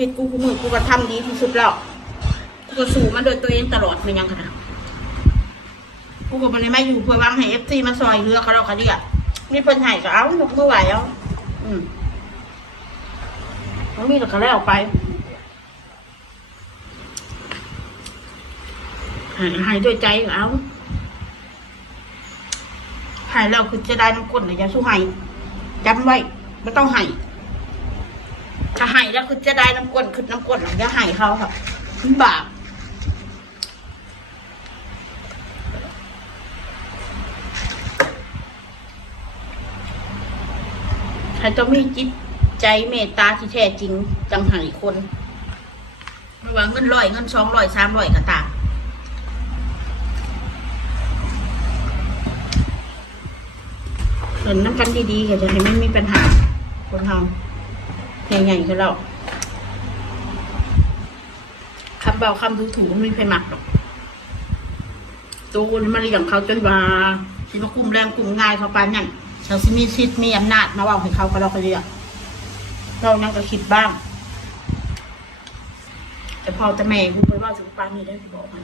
วิตกูมือกูก็ทำดีที่สุดแล้วกูก็สู้มาโดยตัวเองตลอดเป็นยังไงนะกูก็ไม่ได้มาอยู่เพื่อวางให้FCมาซอยเรือเขาเราเขาดิอ่ะมีเพิ่นให้ก็เอาหนุกเมื่อไหร่แล้วมันมีแต่ก็แล้วไปให้ด้วยใจก็เอาให้เราคือจะได้น้ำก้นอย่าสู้ให้จำไว้ไม่ต้องให้ถ้าให้แล้วคือจะได้น้ำก้นคือน้ำก้นอย่าให้เขาค่ะมันบาปใครจะมีจิตใจเมตตาที่แท้จริงจังให้คนไม่ว่าเงิน100เงิน200 300ก็ตามเห็นน้ำกันดีๆก็จะให้ไม่มีปัญหาคนทำใหญ่ๆก็แล้วคำเบาคำถูๆไม่เคยหมักหรอกตูนมาเลี้ยงเขาจนว่าสิมาคุมแรงคุมง่ายเขาปานนั่นเราสิมีสิทธิ์มีอำนาจมาว่าให้เขาก็เราก็เรียกเรานั่งก็คิดบ้างแต่พอแต่แม่กูไปว่าถึงปานนี้ได้บอกมัน